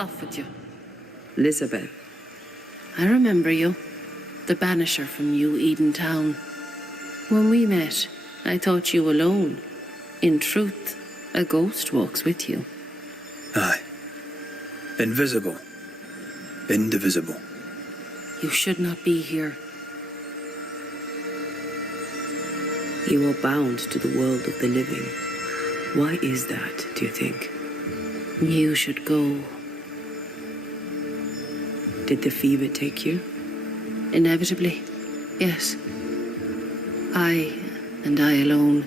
Off with you. Elizabeth. I remember you. The Banisher from New Eden Town. When we met, I thought you alone. In truth, a ghost walks with you. Aye. Invisible. Indivisible. You should not be here. You are bound to the world of the living. Why is that, do you think? You should go. Did the fever take you? Inevitably, yes. I, and I alone,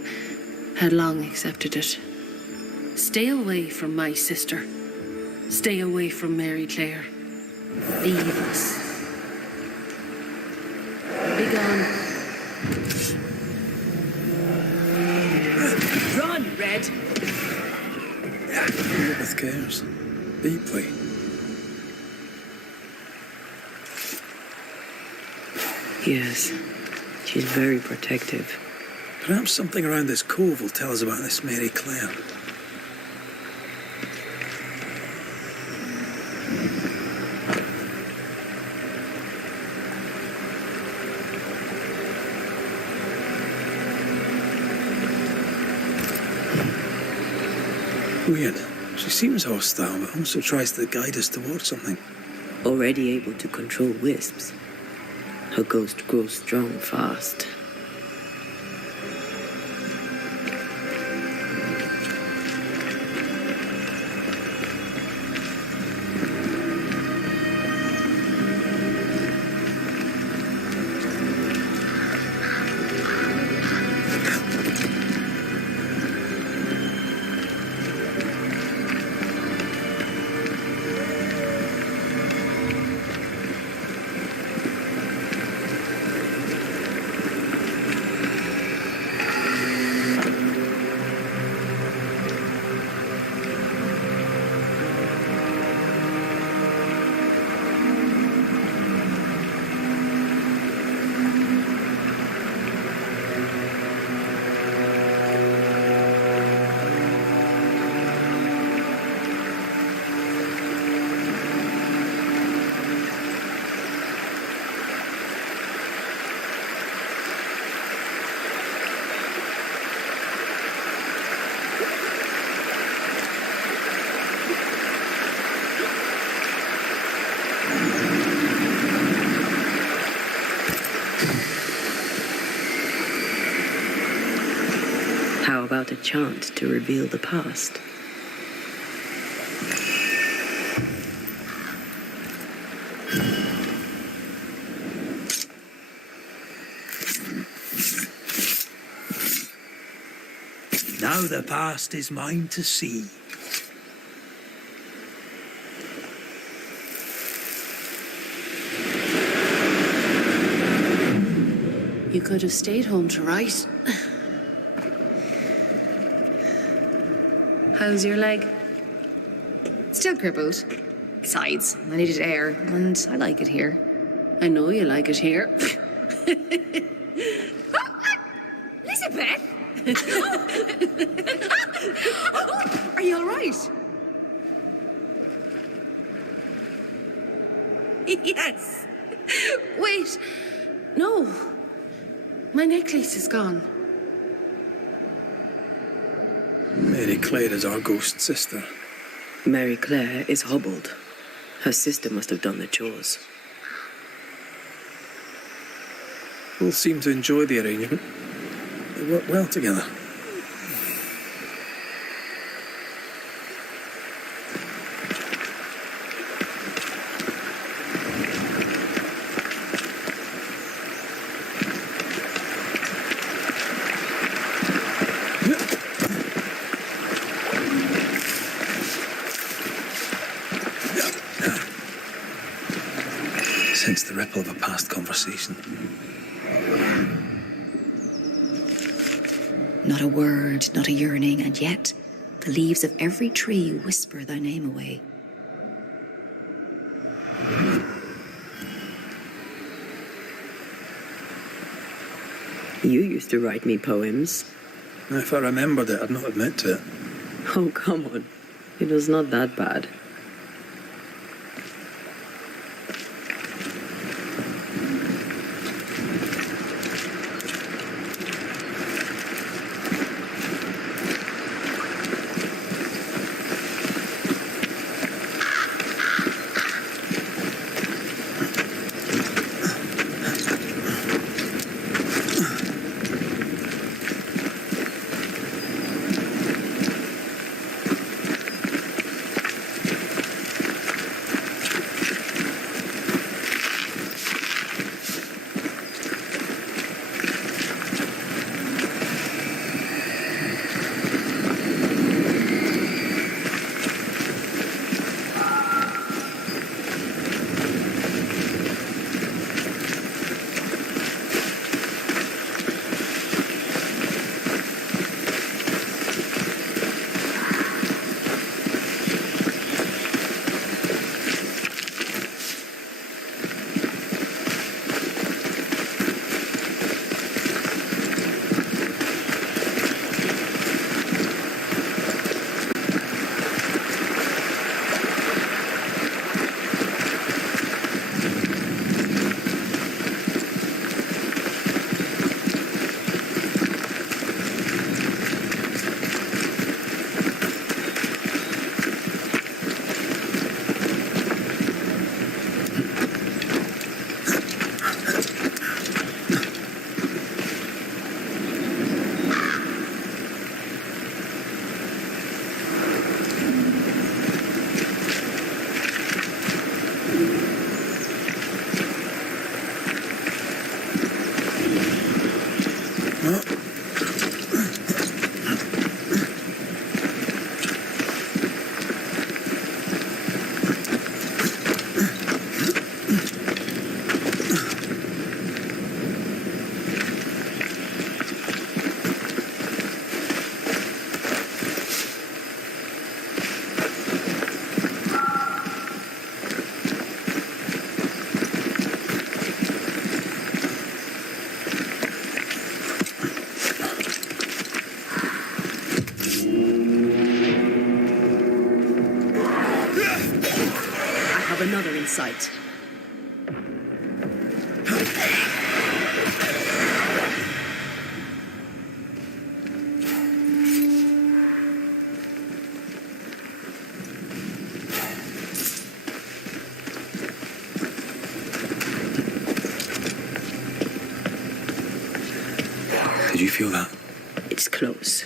had long accepted it. Stay away from my sister. Stay away from Mary Clare. Leave us. Be gone. Run, Red! Elizabeth cares. Deeply. Yes. She's very protective. Perhaps something around this cove will tell us about this Mary Clare. Weird. She seems hostile, but also tries to guide us towards something. Already able to control wisps. Her ghost grows strong fast. How about a chant to reveal the past? Now the past is mine to see. You could have stayed home to write. How's your leg? Still crippled. Besides, I needed air, and I like it here. I know you like it here. Elizabeth! Are you all right? Yes. Wait. No. My necklace is gone. Mary Clare is our ghost sister. Mary Clare is hobbled. Her sister must have done the chores. Both seem to enjoy the arrangement. They work well together. Sense the ripple of a past conversation. Not a word, not a yearning, and yet the leaves of every tree whisper thy name away. You used to write me poems. If I remembered it, I'd not admit to it. Oh, come on. It was not that bad. another in sight. Did you feel that? It's close.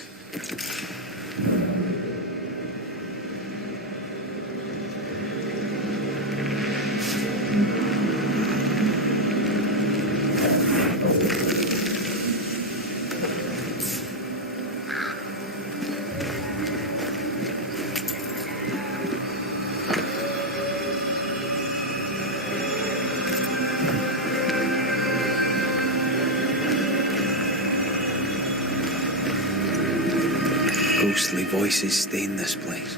Ghostly voices stain this place.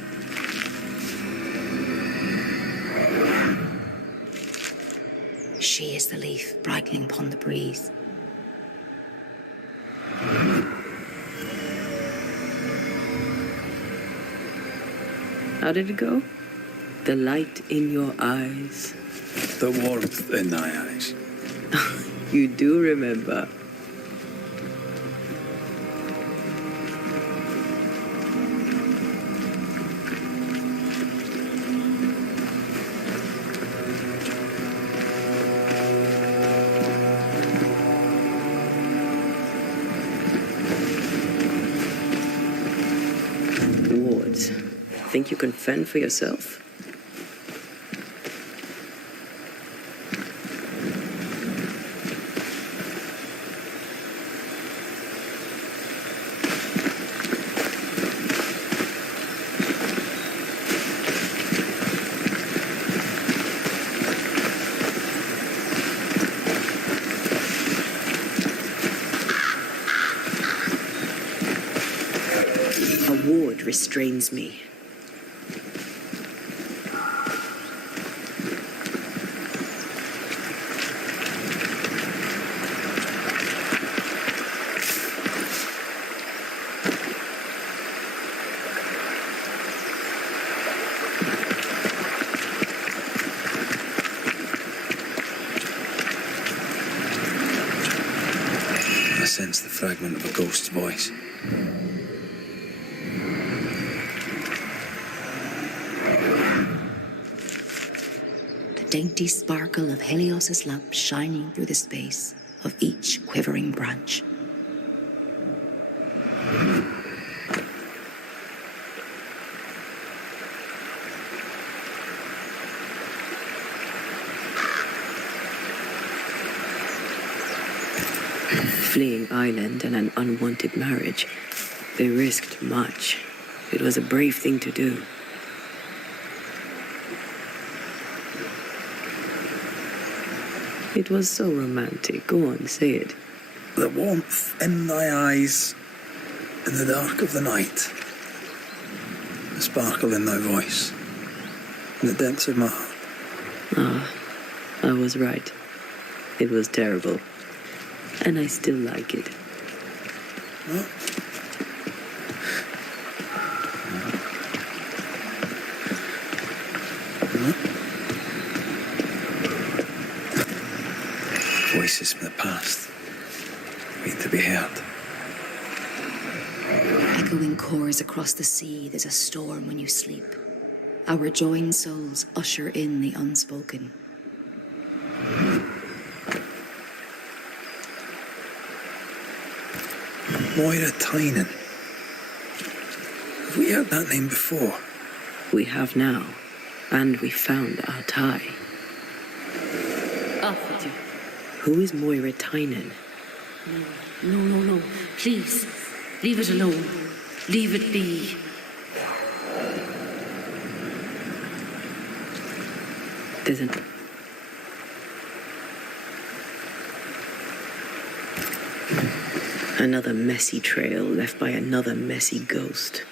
She is the leaf brightening upon the breeze. How did it go? The light in your eyes. The warmth in thy eyes. You do remember. Wards, think you can fend for yourself? A ward restrains me. I sense the fragment of a ghost's voice. Dainty sparkle of Helios's lamp shining through the space of each quivering branch. Fleeing island and an unwanted marriage. They risked much. It was a brave thing to do. It was so romantic. Go on, say it. The warmth in thy eyes, in the dark of the night. The sparkle in thy voice, in the depths of my heart. Ah, I was right. It was terrible. And I still like it. What? Voices from the past, wait to be heard. Echoing chords across the sea, there's a storm when you sleep. Our joined souls usher in the unspoken. Moira Tynan. Have we heard that name before? We have now. And we found our tie. Off with you. Who is Moira Tynan? No. Please, leave it alone. Leave it be. There's an... Another messy trail left by another messy ghost.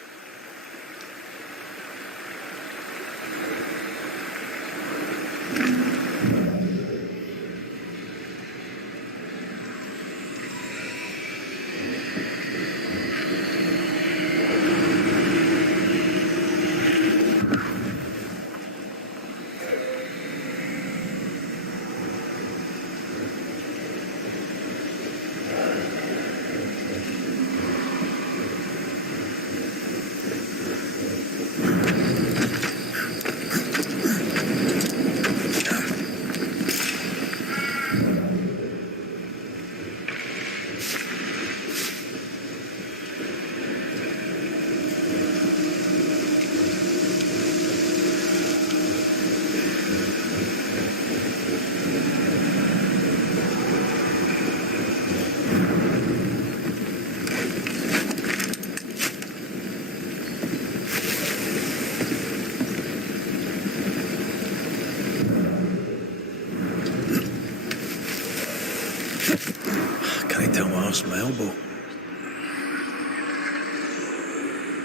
past my elbow.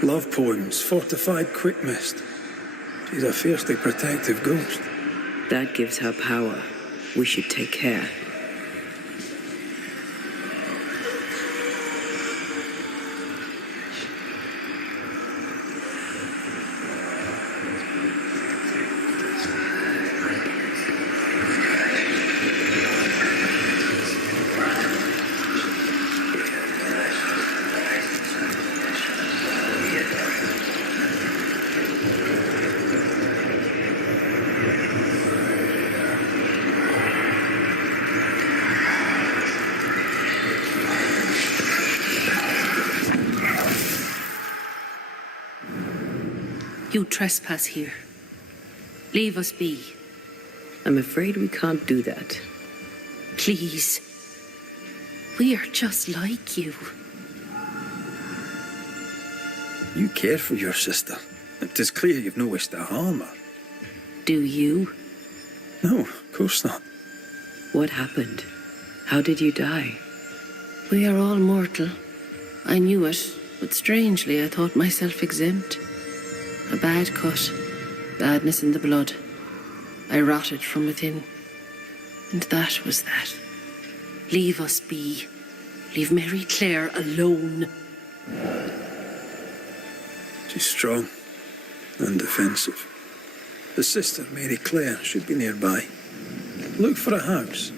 Love poems, fortified quick mist. She's a fiercely protective ghost. That gives her power. We should take care. You trespass here. Leave us be. I'm afraid we can't do that. Please. We are just like you. You care for your sister. It is clear you've no wish to harm her. Do you? No, of course not. What happened? How did you die? We are all mortal. I knew it, but strangely I thought myself exempt. A bad cut. Badness in the blood. I rotted from within. And that was that. Leave us be. Leave Mary Claire alone. She's strong and defensive. The sister, Mary Claire, should be nearby. Look for a house.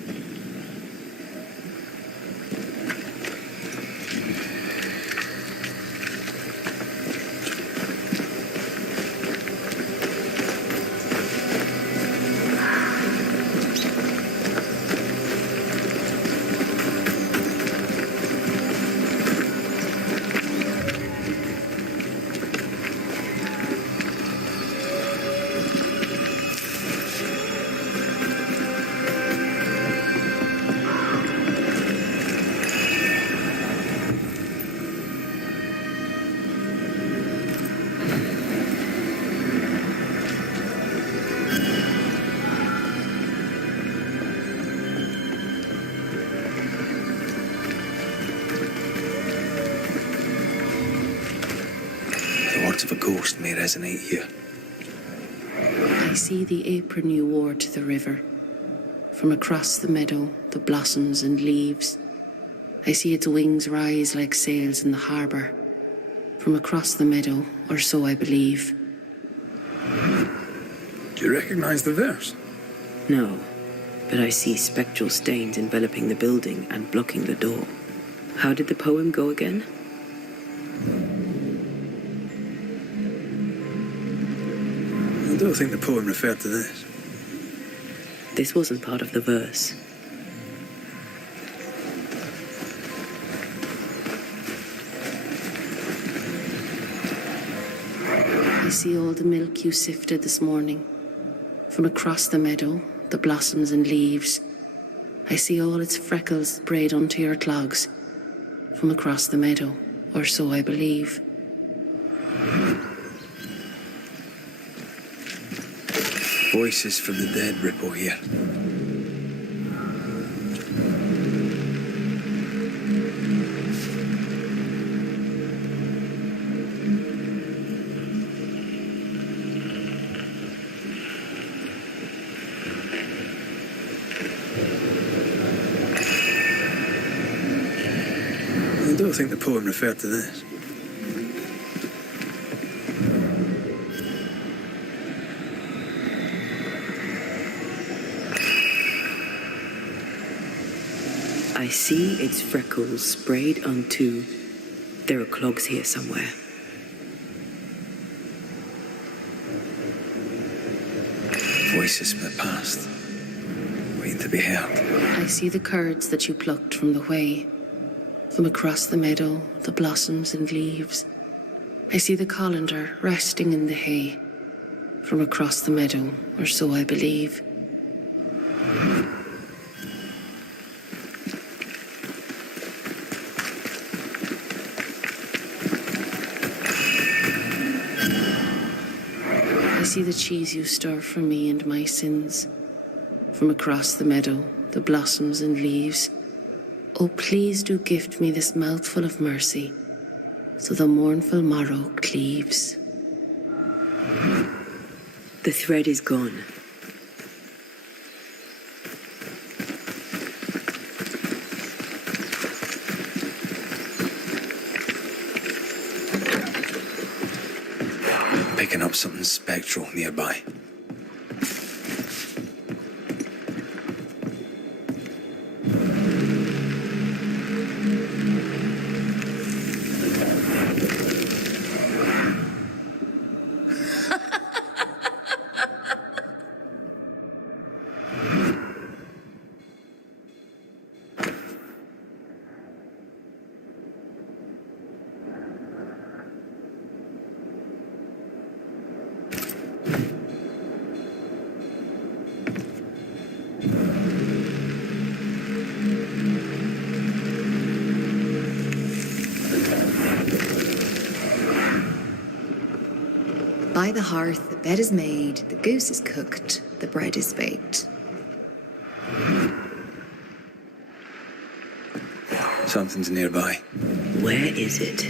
Of a ghost may resonate here. I see the apron you wore to the river. From across the meadow, the blossoms and leaves. I see its wings rise like sails in the harbour. From across the meadow, or so I believe. Do you recognise the verse? No, but I see spectral stains enveloping the building and blocking the door. How did the poem go again? I don't think the poem referred to this. This wasn't part of the verse. I see all the milk you sifted this morning. From across the meadow, the blossoms and leaves. I see all its freckles braid onto your clogs. From across the meadow, or so I believe. Voices from the dead ripple here. I don't think the poem referred to this. I see its freckles sprayed onto... There are clogs here somewhere. Voices from the past, waiting to be heard. I see the curds that you plucked from the way. From across the meadow, the blossoms and leaves. I see the colander resting in the hay. From across the meadow, or so I believe. I see the cheese you stir for me and my sins. From across the meadow, the blossoms and leaves. Oh, please do gift me this mouthful of mercy, so the mournful morrow cleaves. The thread is gone. Picking up something spectral nearby. By the hearth, the bed is made, the goose is cooked, the bread is baked. Something's nearby. Where is it?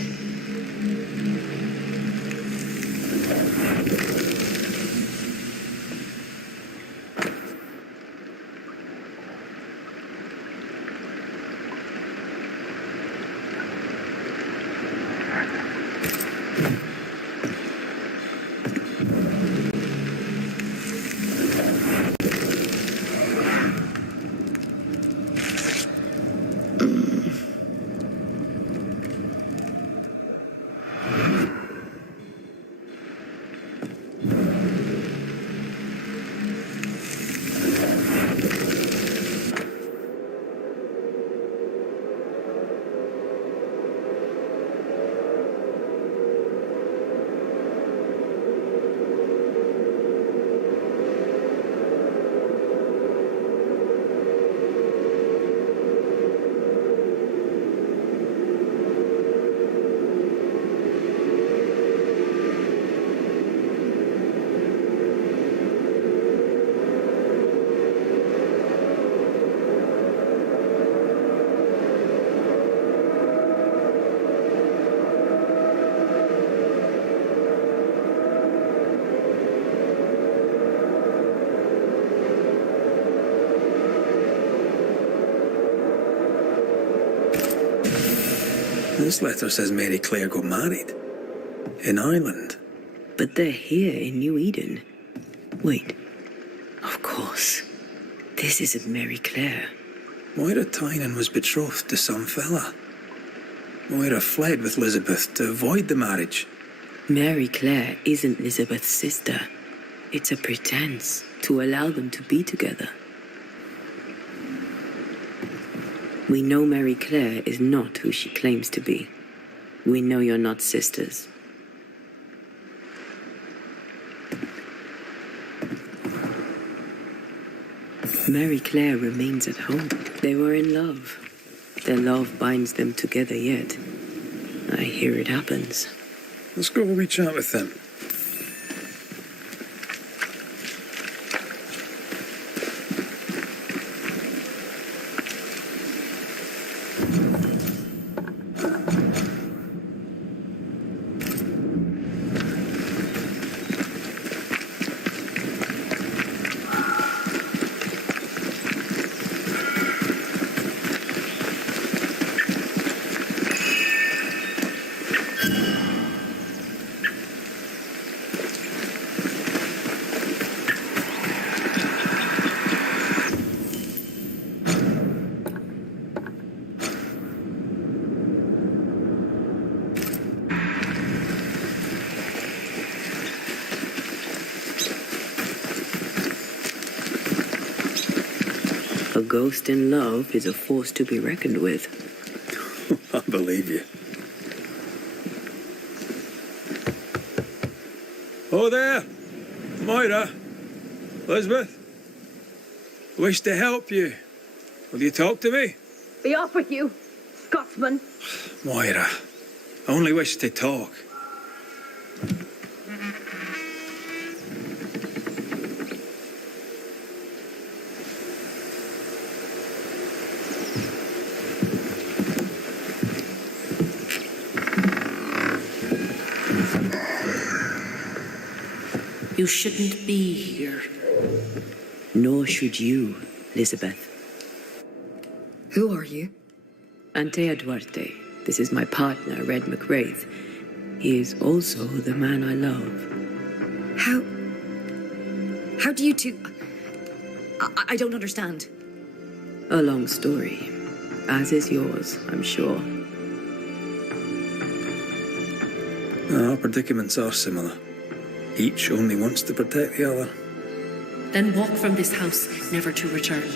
This letter says Mary Clare got married. In Ireland. But they're here in New Eden. Wait. Of course. This isn't Mary Clare. Moira Tynan was betrothed to some fella. Moira fled with Elizabeth to avoid the marriage. Mary Clare isn't Elizabeth's sister. It's a pretense to allow them to be together. We know Mary Clare is not who she claims to be. We know you're not sisters. Mary Clare remains at home. They were in love. Their love binds them together yet. I hear it happens. Let's go have a wee chat with them. A ghost in love is a force to be reckoned with. I believe you. Oh there, Moira, Elizabeth. Wish to help you. Will you talk to me? Be off with you, Scotsman. Moira, I only wish to talk. You shouldn't be here. Nor should you, Elizabeth. Who are you? Antea Duarte. This is my partner, Red McWraith. He is also the man I love. How do you two... I don't understand. A long story. As is yours, I'm sure. Our predicaments are similar. Each only wants to protect the other. Then walk from this house, never to return.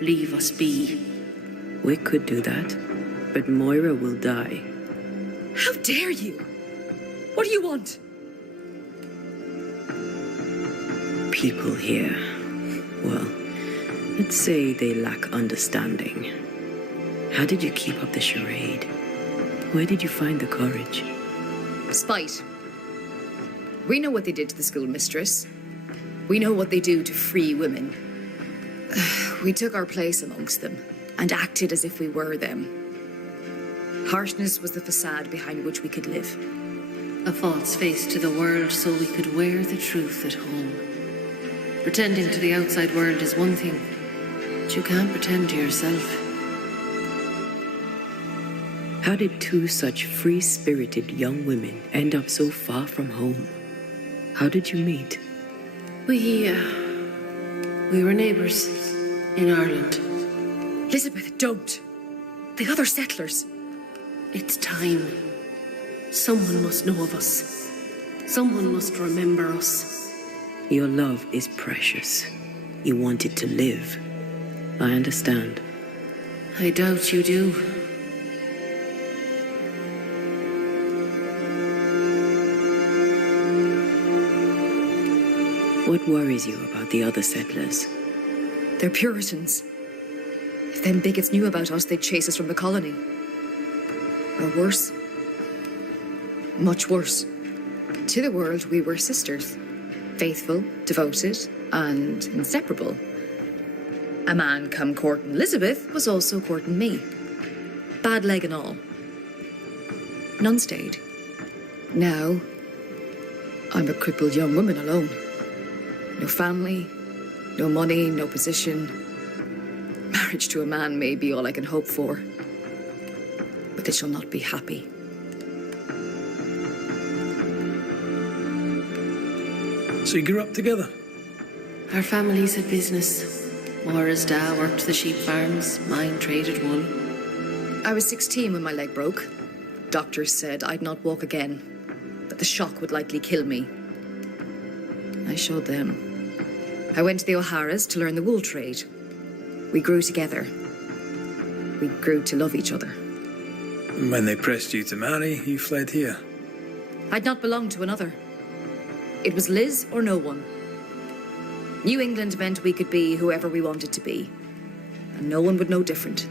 Leave us be. We could do that, but Moira will die. How dare you? What do you want? People here, well, let's say they lack understanding. How did you keep up the charade? Where did you find the courage? Spite. We know what they did to the schoolmistress. We know what they do to free women. We took our place amongst them and acted as if we were them. Harshness was the facade behind which we could live. A false face to the world so we could wear the truth at home. Pretending to the outside world is one thing, but you can't pretend to yourself. How did two such free-spirited young women end up so far from home? How did you meet? We were neighbours in Ireland. Elizabeth, don't. The other settlers. It's time. Someone must know of us. Someone must remember us. Your love is precious. You want it to live. I understand. I doubt you do. What worries you about the other settlers? They're Puritans. If them bigots knew about us, they'd chase us from the colony. Or worse. Much worse. To the world, we were sisters. Faithful, devoted, and inseparable. A man come courting Elizabeth was also courting me. Bad leg and all. None stayed. Now, I'm a crippled young woman alone. No family, no money, no position. Marriage to a man may be all I can hope for. But they shall not be happy. So you grew up together? Our families had business. Moira's dad worked the sheep farms, mine traded wool. I was 16 when my leg broke. Doctors said I'd not walk again, that the shock would likely kill me. I showed them. I went to the O'Hara's to learn the wool trade. We grew together. We grew to love each other. And when they pressed you to marry, you fled here. I'd not belonged to another. It was Liz or no one. New England meant we could be whoever we wanted to be. And no one would know different.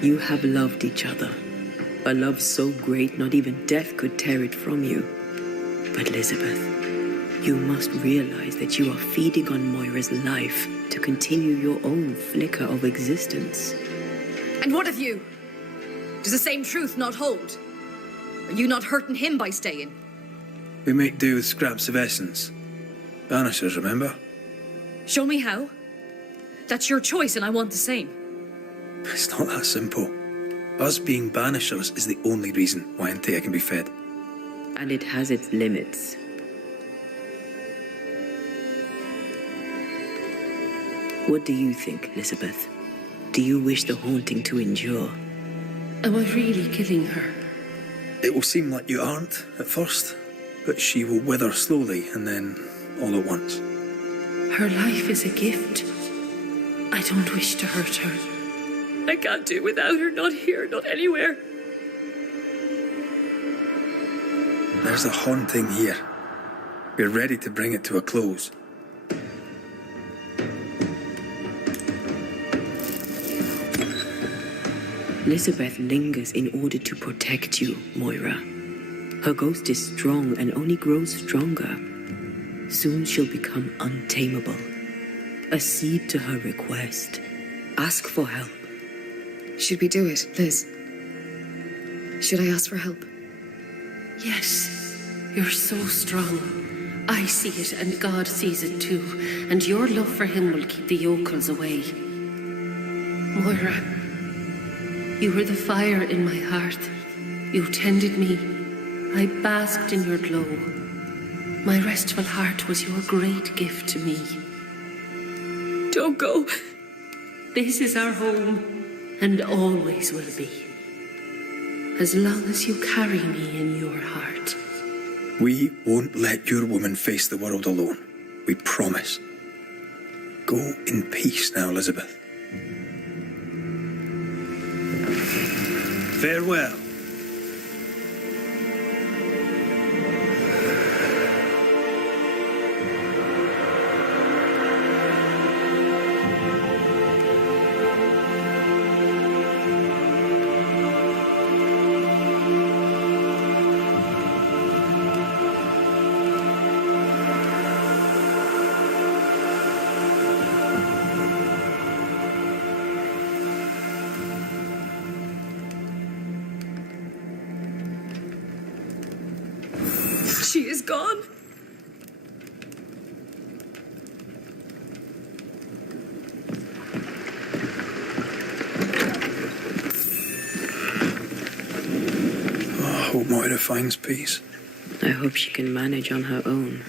You have loved each other. A love so great not even death could tear it from you. But Elizabeth, you must realize that you are feeding on Moira's life to continue your own flicker of existence. And what of you? Does the same truth not hold? Are you not hurting him by staying? We make do with scraps of essence. Banishers, remember? Show me how. That's your choice and I want the same. It's not that simple. Us being Banishers is the only reason why Antea can be fed. And it has its limits. What do you think, Elizabeth? Do you wish the haunting to endure? Am I really killing her? It will seem like you aren't at first, but she will wither slowly and then all at once. Her life is a gift. I don't wish to hurt her. I can't do without her, not here, not anywhere. There's a haunting here. We're ready to bring it to a close. Elizabeth lingers in order to protect you, Moira. Her ghost is strong and only grows stronger. Soon she'll become untamable. Accede to her request. Ask for help. Should we do it, Liz? Should I ask for help? Yes. You're so strong. I see it, and God sees it too. And your love for him will keep the yokels away. Moira, you were the fire in my heart. You tended me. I basked in your glow. My restful heart was your great gift to me. Don't go. This is our home, and always will be. As long as you carry me in your heart. We won't let your woman face the world alone. We promise. Go in peace now, Elizabeth. Farewell. She is gone. Oh, I hope Moira finds peace. I hope she can manage on her own.